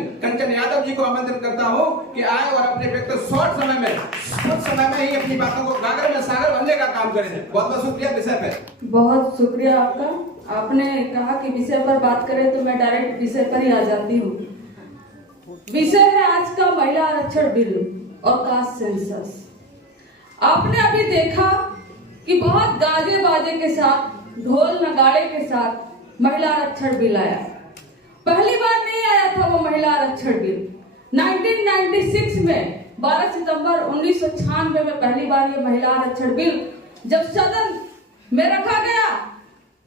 Chairman कंचन यादव जी को आमंत्रित करता हूं कि आए और अपने व्यक्तिगत शॉर्ट समय में कुछ समय में ही अपनी बातों को गागर में सागर बनने का काम करें। बहुत बहुत शुक्रिया। विषय पे बहुत शुक्रिया आपका। आपने कहा कि विषय पर बात करें तो मैं डायरेक्ट विषय पर ही आ जाती हूँ। विषय है आज का महिला आरक्षण बिल और कास्ट सेंसस। आपने अभी देखा कि बहुत गाजे बाजे के साथ, ढोल नगाड़े के साथ महिला आरक्षण बिल आया। पहली बार नहीं आया था वो महिला आरक्षण बिल। 1996 में 12 सितंबर 1996 में पहली बार ये महिला आरक्षण बिल जब सदन में रखा गया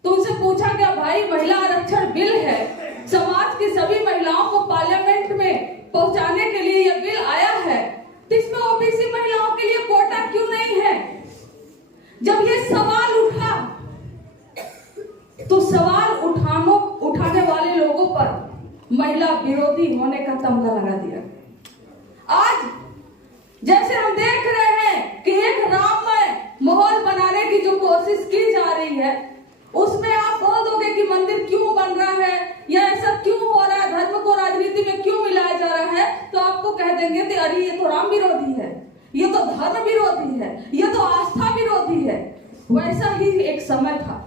तो उनसे पूछा गया, भाई महिला आरक्षण बिल है, समाज की सभी महिलाओं को पार्लियामेंट में पहुंचाने के लिए यह बिल आया है, तो इसमें ओबीसी महिलाओं के लिए कोटा क्यों नहीं है? जब ये सवाल उठा तो सवाल उठाने वाले लोगों पर महिला विरोधी होने का तमगा लगा दिया। आज जैसे हम देख रहे हैं कि एक राममय माहौल बनाने की जो कोशिश की जा रही है, उसमें आप बोल दोगे कि मंदिर क्यों बन रहा है या ऐसा क्यों हो रहा है, धर्म को राजनीति में क्यों मिलाया जा रहा है, तो आपको कह देंगे कि अरे ये तो राम विरोधी है, ये तो धर्म विरोधी है, ये तो आस्था विरोधी है। वैसा ही एक समय था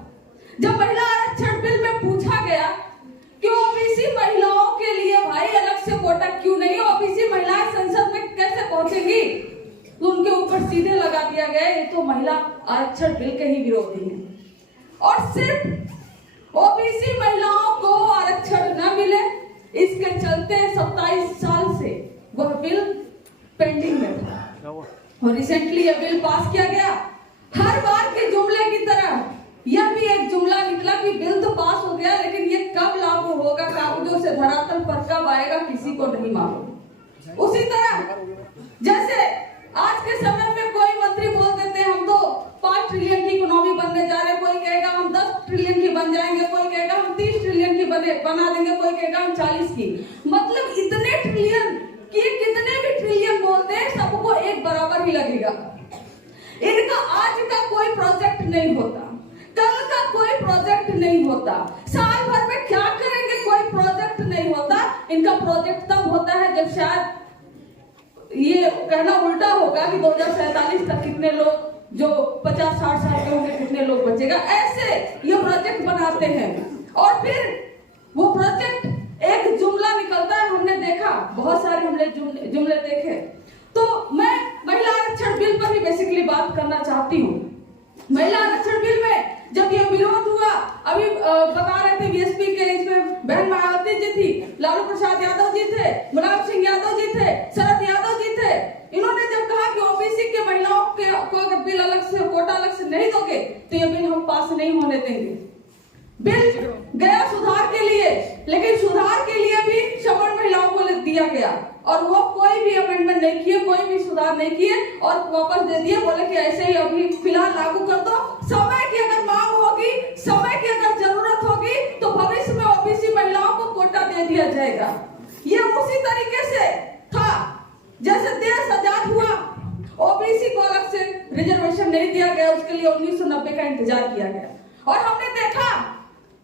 जब महिला आरक्षण बिल में पूछा गया कि ओबीसी महिलाओं के लिए भाई अलग से कोटा क्यों नहीं, ओबीसी महिलाएं संसद में कैसे पहुंचेंगी, तो उनके ऊपर सीधे लगा दिया गया ये तो महिला आरक्षण बिल के ही विरोधी है। और सिर्फ ओबीसी महिलाओं को आरक्षण न मिले, इसके चलते 27 साल से वह बिल पेंडिंग में था और रिसेंटली यह बिल पास किया गया। हर बार के जुमले की तरह यह भी एक जुमला निकला कि बिल तो पास हो गया, लेकिन ये कब लागू होगा, कागजों से धरातल पर कब आएगा, किसी को नहीं मालूम। उसी तरह जैसे आज के समय में कोई मंत्री बोल देते हैं हम तो 5 ट्रिलियन की इकोनॉमी बनने जा रहे हैं, कोई कहेगा हम 10 ट्रिलियन की बन जाएंगे, कोई कहेगा हम 30 ट्रिलियन की बना देंगे, कोई कहेगा हम 40 की। मतलब इतने ट्रिलियन कि कितने भी ट्रिलियन बोलते हैं सबको एक बराबर ही लगेगा। इनका आज का कोई प्रोजेक्ट नहीं होता, कल का कोई प्रोजेक्ट नहीं होता, साल भर में क्या करेंगे कोई प्रोजेक्ट नहीं होता। इनका प्रोजेक्ट तब होता है जब शायद ये कहना उल्टा होगा कि 2047 तक कितने लोग जो 50-60 साल के होंगे कितने लोग बचेगा, ऐसे ये प्रोजेक्ट बनाते हैं और फिर वो प्रोजेक्ट एक जुमला निकलता है। हमने देखा बहुत सारे हमने जुमले देखे। तो मैं महिला आरक्षण बिल पर ही बेसिकली बात करना चाहती हूँ। महिला आरक्षण बिल में जब ये विरोध हुआ, अभी बता रहे थे बीएसपी के इसमें बहन मायावती जी थी, लालू प्रसाद यादव जी थे, मुलायम सिंह यादव जी थे, शरद यादव जी थे। इन्होंने जब कहा कि ओबीसी के महिलाओं को अगर बिल अलग से कोटा अलग से नहीं दोगे तो ये बिल हम पास नहीं होने देंगे। बिल गया सुधार के लिए, लेकिन सुधार के लिए भी सवर्ण महिलाओं को दिया गया और वो कोई भी अमेंडमेंट नहीं किए, कोई भी सुधार नहीं किए और वापस दे दिए। बोले कि ऐसे ही अभी फिलहाल लागू कर दो, समय की अगर मांग होगी, समय की अगर जरूरत होगी तो भविष्य में ओबीसी महिलाओं को कोटा दे दिया जाएगा। ये उसी तरीके से था जैसे देश आजाद हुआ, ओबीसी को अलग से रिजर्वेशन नहीं दिया गया, उसके लिए 1990 का इंतजार किया गया और हमने देखा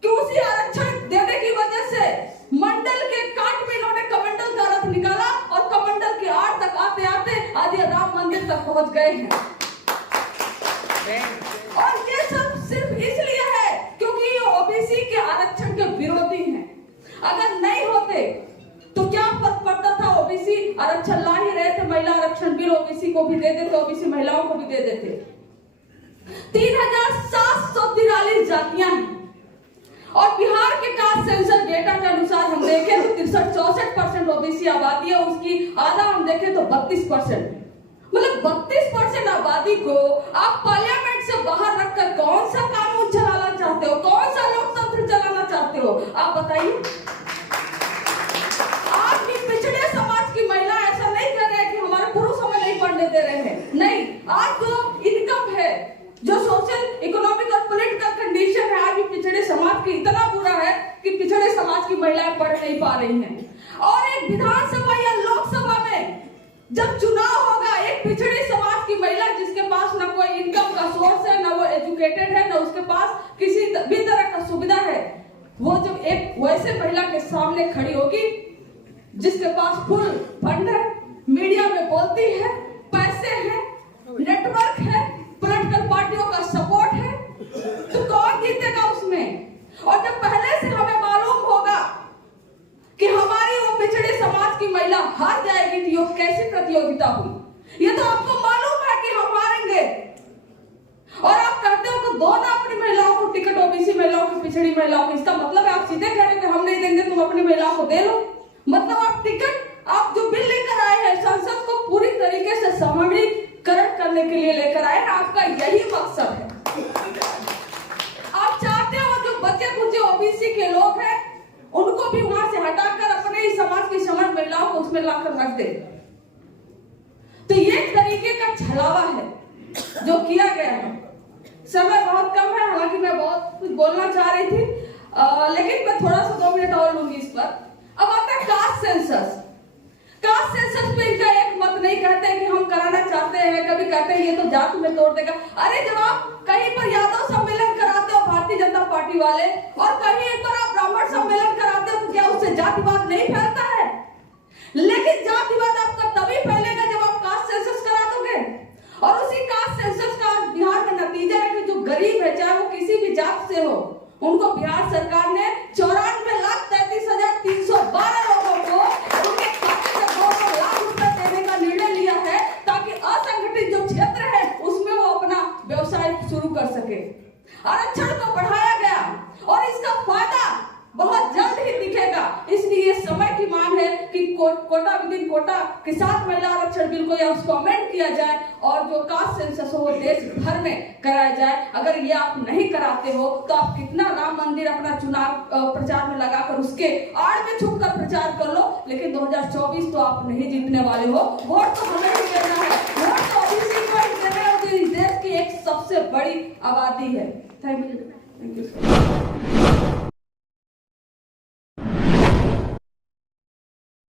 कि उसी आरक्षण देने की वजह से मंडल के काट में इन्होंने कमंडल का रथ निकाला और कमंडल की आड़ तक आते आते आज ये राम मंदिर तक पहुंच गए हैं। और ये सब सिर्फ इसलिए है क्योंकि ये ओबीसी के आरक्षण के विरोधी हैं। अगर नहीं होते तो क्या फर्क पड़ता था, ओबीसी आरक्षण ला ही रहे थे, महिला आरक्षण बिल ओबीसी को भी दे देते, ओबीसी महिलाओं को भी दे देते। 3743 जातियां हैं और बिहार के कास्ट सेंसस डेटा के अनुसार हम देखें तो 63-64% ओबीसी आबादी है, उसकी आधा हम देखें तो 32%। मतलब 32% आबादी को आप पार्लियामेंट से बाहर रखकर कौन सा कानून चलाना चाहते हो, कौन सा लोकतंत्र चलाना चाहते हो, आप बताइए। आज भी पिछड़े समाज की महिला ऐसा नहीं कर रहे कि हमारे पुरुष हमें नहीं पढ़ने दे रहे हैं, नहीं। आज जो इनकम है, जो सोशल इकोनॉमिक और पॉलिटिकल कंडीशन है, आज भी पिछड़े समाज की इतना बुरा है कि पिछड़े समाज की महिलाएं पढ़ नहीं पा रही हैं। और एक विधानसभा या लोकसभा में जब चुनाव होगा, एक पिछड़े समाज की महिला जिसके पास न कोई इनकम का सोर्स है, न वो एजुकेटेड है, न उसके पास किसी भी तरह का सुविधा है, वो जब एक वैसे महिला के सामने खड़ी होगी जिसके पास फुल फंड है, मीडिया में बोलती है, पैसे हैं, नेटवर्क है, पॉलिटिकल पार्टियों का सपोर्ट है, तो कौन जीतेगा उसमें? और जब पहले से हमें मालूम होगा कि हमारी वो पिछड़े समाज की महिला हार जाएगी, तो ये कैसी प्रतियोगिता हुई? ये तो आपको मालूम है कि हम हारेंगे, और आप कहते हो कि दो ना अपनी महिलाओं को टिकट, ओबीसी महिलाओं की, पिछड़ी महिलाओं की। इसका मतलब है आप सीधे कह रहे हैं कि हम नहीं देंगे, तुम अपनी महिलाओं को दे लो। मतलब आप टिकट, आप जो बिल लेकर आए हैं संसद को पूरी तरीके से सामान्यीकरण करने के लिए लेकर आए हैं, आपका यही मकसद है। आप चाहते हो जो बचे कुछ ओबीसी के लोग हैं उनको भी वहां से हटाकर अपने ही समाज की समस्त महिलाओं को उसमें लाकर रख दे। तो ये एक तरीके का छलावा है जो किया गया है। समय बहुत कम है, हालांकि मैं बहुत कुछ बोलना चाह रही थी, लेकिन मैं थोड़ा सा 2 मिनट और लूंगी इस पर। अब आता है कास्ट सेंसस। कास्ट सेंसस पे इनका एक मत नहीं, कहते हैं कि हम कराना चाहते हैं, कभी कहते हैं ये तो जात में तोड़ देगा। अरे जब आप कहीं पर यादव सम्मेलन कराते हो भारतीय जनता पार्टी वाले, और कहीं पर आप ब्राह्मण सम्मेलन कराते हो, तो क्या उससे जातिवाद नहीं फैलता है? लेकिन जातिवाद आपका तभी फैलेगा जब आप कास्ट सेंसस करा दोगे। और उसी कास्ट सेंसस का बिहार में नतीजा है कि जो गरीब है, चाहे वो किसी भी जात से हो, उनको बिहार सरकार ने 94,33,312 लोगों को उनके खाते में 2 लाख रुपए देने का निर्णय लिया है, ताकि असंगठित जो क्षेत्र है उसमें वो अपना व्यवसाय शुरू कर सके। आरक्षण को बढ़ाया गया और इसका फायदा बहुत जल्द ही दिखेगा। इसलिए समय की मांग है कि कोटा विदिन कोटा के साथ महिला आरक्षण बिल को या उसको अमेंड किया जाए, और जो कास्ट सेंसस हो वो देश भर में कराया जाए। अगर ये आप नहीं कराते हो तो आप कितना राम मंदिर अपना चुनाव प्रचार में लगाकर उसके आड़ में छुपकर प्रचार कर लो, लेकिन 2024 तो आप नहीं जीतने वाले हो। वोट तो हमें ही देना है, वोट तो ओबीसी को ही देना है, जो इस देश की एक सबसे बड़ी आबादी है। Thank you.